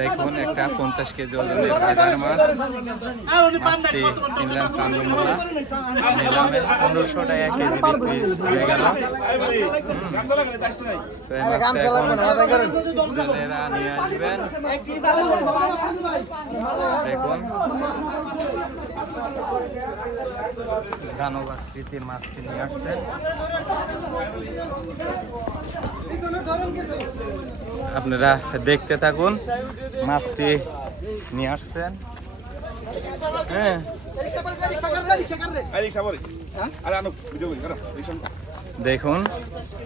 দেখুন একটা 50 কেজি ওজনের বাজার মাছ, মাছটি কিনলাম চান্দমোলা, নিলামে 1500 টাকা কেজি বিক্রি হয়ে গেল। জেলেরা নিয়ে আসবেন। দেখুন দানব আকৃতির মাছটি নিয়ে আসছেন। আপনারা দেখতে থাকুন, মাছটি নিয়ে আসছেন। হ্যাঁ দেখুন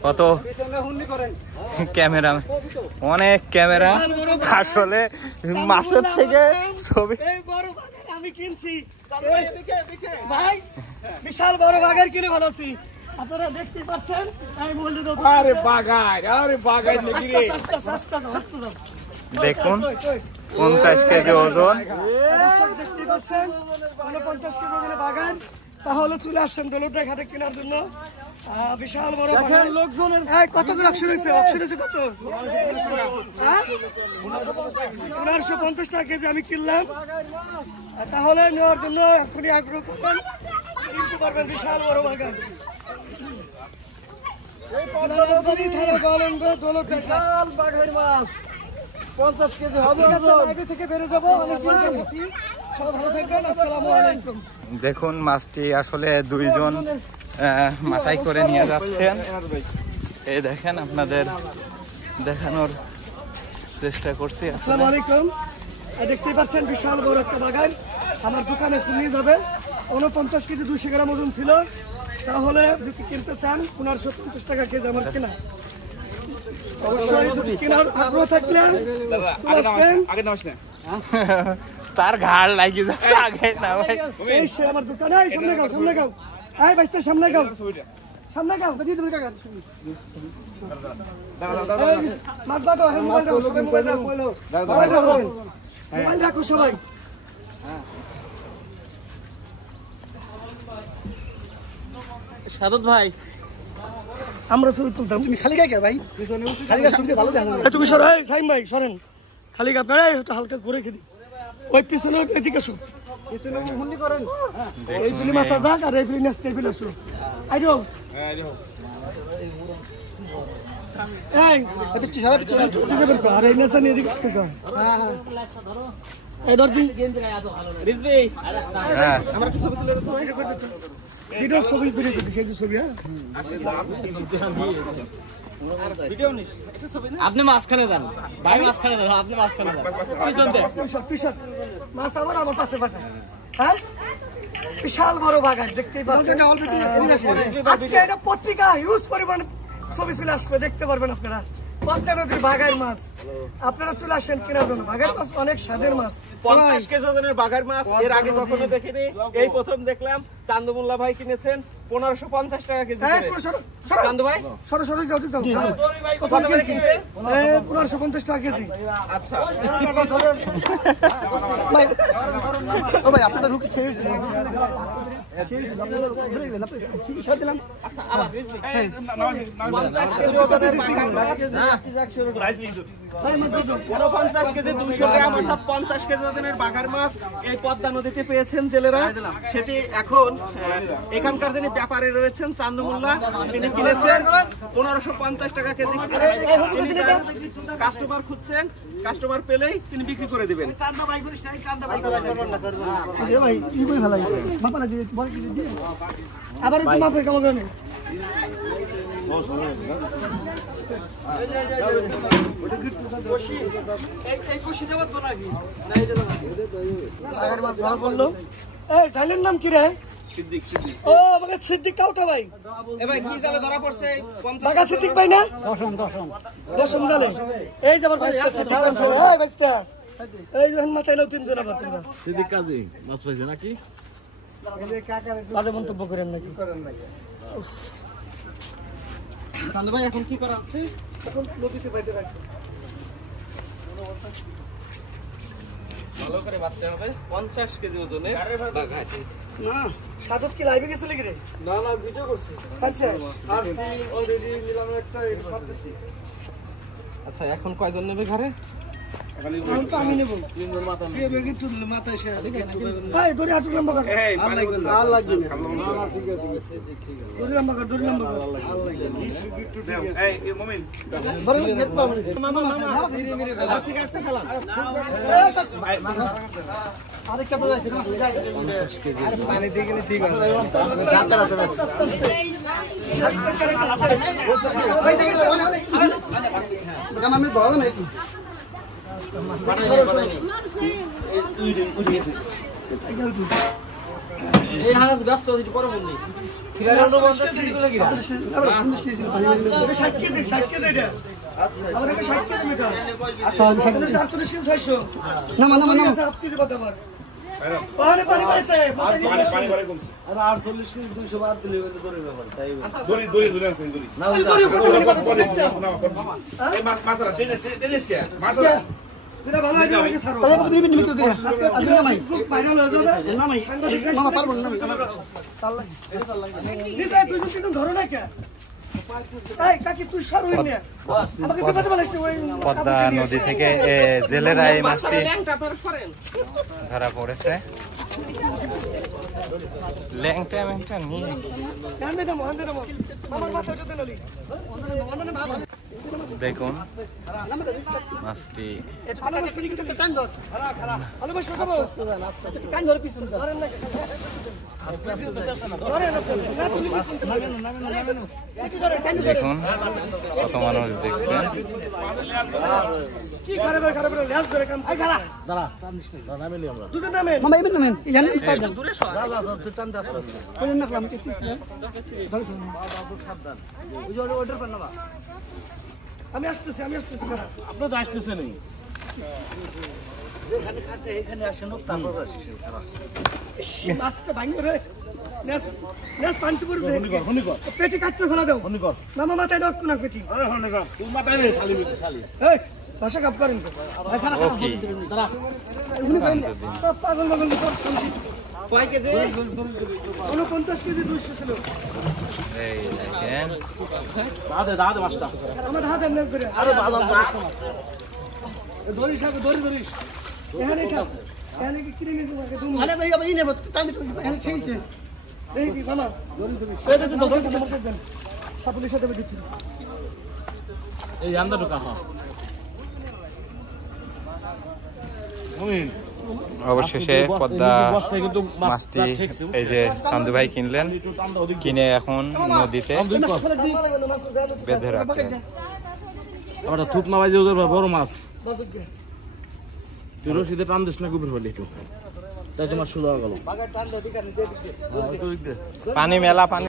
কত ক্যামেরা, অনেক ক্যামেরা, আসলে মাছের থেকে ছবি আমি কিনছি ভাই, বিশাল বড় বাগার কিনে বানাচ্ছি, আপনারা দেখতে পাচ্ছেন। দেখুন 50 কেজি ওজন, দেখতে পাচ্ছেন 50 কেজি ওজনের বাগান। তাহলে চলে আসছেন দৌলতদিয়া ঘাটে কেনার জন্য। বিশাল বড় বাগান, লোকজনের কত করে অকশন হয়েছে? অকশন হয়েছে কত? 1550 টাকা কেজি আমি কিনলাম। তাহলে নেওয়ার জন্য এখনই আগ্রহ করবেন, কিনতে পারবেন বিশাল বড় বাগান। 50 কেজি হবে, আগে থেকে বেড়ে যাবো। ভালো থাকবেন, আসসালামু আলাইকুম। দেখুন মাছটি আসলে দুইজন মাথায় করে নিয়ে যাচ্ছেন। এই দেখেন, আপনাদের দেখানোর চেষ্টা করছি। আসসালামু আলাইকুম। দেখতেই পাচ্ছেন বিশাল বড় একটা বাগান আমার দোকানে নিয়ে যাবে। 49 কেজি 200 গ্রাম ওজন ছিল। তাহলে যদি কিনতে চান 1550 টাকা কেজি আমার কেনা। অবশ্যই যদি কেনার আগ্রহ থাকলে তার ঘাড় লাগিয়ে যাচ্ছে, আগে না ভাই। এই সে আমার দোকানে, সামনে গাও, সামনে গাও, এই বাইস্তে সামনে গাও, সামনে গাও, দিদি তুমি কাকা মাছ বাটো, মোবাইল রাখো, সবাই মোবাইল রাখো, মোবাইল রাখো সবাই। সাদত ভাই, আমরা ছবি তুলতাম, তুমি খালি গায়ে ভাই, খালি গায়ে শুনতে ভালো দেখো। তুমি সর, এই সাইম ভাই সরেন, খালি গা আপনারা হালকা করে খেদি। ওই পিছনে এদিকে আসো, পিছনে হুন্ডি করেন, এই ফিলি মাথা যাক আর এই ফিলি নেস্তে ফিলি আসো। আইরো এই পিছু সারা পিছু দিকে বের কর, আর এই নেসা নিয়ে দিকে আসতে কর। হ্যাঁ হ্যাঁ, এই দর্জি রিজবি, হ্যাঁ আমরা কি ছবি তুলে দাও, তোমাকে করে দাও। ভিডিও ছবি তুলে দিই, সেই যে ছবি। হ্যাঁ ভিডিও নিস, আপনি মাঝখানে যান ভাই, মাঝখানে যান, আপনি মাঝখানে যান, পিছন মাছ আমার পাশে পাঠা। হ্যাঁ বিশাল বড় বাগান দেখতেই পাচ্ছেন। আজকে এটা পত্রিকা হিউজ পরিমাণে ছবি চলে আসবে, দেখতে পারবেন আপনারা। পদ্মা নদীর বাঘার মাছ, আপনারা চলে আসেন কেনার জন্য। বাঘার মাছ অনেক স্বাদের মাছ। 50 কেজি ওজনের বাঘার মাছ এর আগে কখনো দেখিনি, এই প্রথম দেখলাম। চান্দমোল্লা ভাই কিনেছেন 1550 টাকা কেজি করে। চান্দু ভাই সরো সরো যাও দিতে কত করে কিনছেন? 1550 টাকা কেজি। আচ্ছা ভাই ও ভাই আপনাদের লোক ছেড়ে দিলাম। আচ্ছা আবার রিজবি 50 কেজি ওজনের বাঘার মাছ, 49 কেজি 200 গ্রাম অর্থাৎ 50 কেজি ওজনের বাঘার মাছ এই পদ্মা নদীতে পেয়েছেন জেলেরা। সেটি এখন এখানকার যিনি ব্যাপারে রয়েছেন চান্দমোল্লা, তিনি কিনেছেন 1550 টাকা কেজি। কাস্টমার খুঁজছেন, কাস্টমার পেলেই তিনি বিক্রি করে দিবেন। আবার একটু মাপে কেমন জানেন? এই জালের নাম কি রে? সিদ্দিক। সিদ্দিক, ও আমাকে সিদ্দিক কাউটা ভাই। এ ভাই কি জালে ধরা পড়ছে? বাগা সিদ্দিক ভাই না? দশম জালে। এই যে আমার বাইস্তা সিদ্দিক আছে। এই বাইস্তা, এই যখন মাথায় নাও তিনজন আবার তোমরা। সিদ্দিক কাজী মাছ পাইছে নাকি? বাজে মন্তব্য করেন নাকি? চান্দু ভাই এখন কি করা হচ্ছে? এখন নদীতে বাইতে রাখি। ভালো করে বাঁধতে হবে। 50 কেজি ওজনের বাঘা। না সাদত কি লাইভে গেছিল কি রে? না না ভিডিও করছি আচ্ছা সারসি অলরেডি নিলাম একটা সারতেছি। আচ্ছা এখন কয়জন নেবে ঘরে? এখন তো আমি নেব তিনজন মাথা এই ব্যাগে একটু মাথা এসে ভাই দড়ি হাঁটু লম্বা কর আর লাগবে না দড়ি লম্বা কর দড়ি লম্বা কর মামা আজকে একটা খেলাম আরে কত যাচ্ছে আরে পানি দিয়ে গেলে ঠিক আছে রাতে রাতে বাস ভাই দেখে অনেক আমি বড় না একটু এই হানাস ব্যস্ত দিতে পরে বললি ফিরানো 50 কেজি গুলো কি রে 60 কেজি এটা আচ্ছা আমাদের 60 কেজি মিটার আচ্ছা 48 কেজি 600 না না 7 কেজি কত আবার পানি পাইছে পানি করে কমছে আর 48 কেজি 200 বাদ দিলে ধরে ব্যাপার তাই দড়ি আছে দড়ি না দড়ি কত এই মাছরা টেনিস কে মাছরা যেটা ভালো লাগে আমাকে ছাড়ো তাহলে আপনি দিবেন কি করে আপনি নামাই ভাইরাল হয়ে যাবে নামাই মামা পারবো না নামাই নিজে দুজন তিনজন ধরো না কে এই কাকি তুই সর হই না আমাকে বিপদে বলিস না ওই পদ্মা নদী থেকে জেলেরা এই মাছটি ধরা পড়েছে। ল্যাংটা ম্যাংটা নিয়ে কান্দে না মামার মাথা উঠাতে নলি দেখুন মাছটি এটা ভালোবাসতে কিন্তু টান ধর ভালোবাসতে খাবো টান ধরে পিছন ধরেন না ধরে না তুমি নামেন দেখুন কত মানুষ দেখছে। কি খারাপ ল্যাস ধরে কাম এই খারাপ দাঁড়া নামেলি আমরা দুজন নামেন মামা ইবেন নামেন জানেন দূরে সর দাদা তুই টান দাস কোন না কাম কি ওই যে অর্ডার কর না আমি আসতেছি খারাপ আপনি তো আসতেছেন এই যেখানে খাটে এখানে আসেন তারপর আসিস মাছটা ভাঙি রে নেস পাঞ্চি পড়ে দে হনি কর পেটি কাটতে ফেলা দাও হনি কর মামা মাথায় দাও না পেটি আরে হনি কর তুই মাথায় নে শালি এই ভাষা কাপ করেন তো ওকে দাঁড়া পাগল কর শুনছি কয় কেজি 49 কেজি 200 ছিল এই দেখেন দাদা মাছটা আমার হাতে নেক করে আরে বাবা ধরিস এখানে থাক এখানে কি কিনে নিতে লাগে তুমি আরে ভাই ভাই নেব টান এখানে ঠেইছে এই কি মামা এই তো ধরে দেন সাপুলির সাথে বেঁধেছি এই আন্দা ঢোকা হ্যাঁ মুমিন অবশেষে পদ্মা বস্তায় কিন্তু মাছটি এই যে চান্দু ভাই কিনলেন, কিনে এখন নদীতে বেঁধে রাখলেন। আমরা থুপ না বাজে ওদের বড় মাছ তুই রশিদে টান দিস না গুবির হলে একটু তাই তোমার সুদা গেল পানি মেলা পানি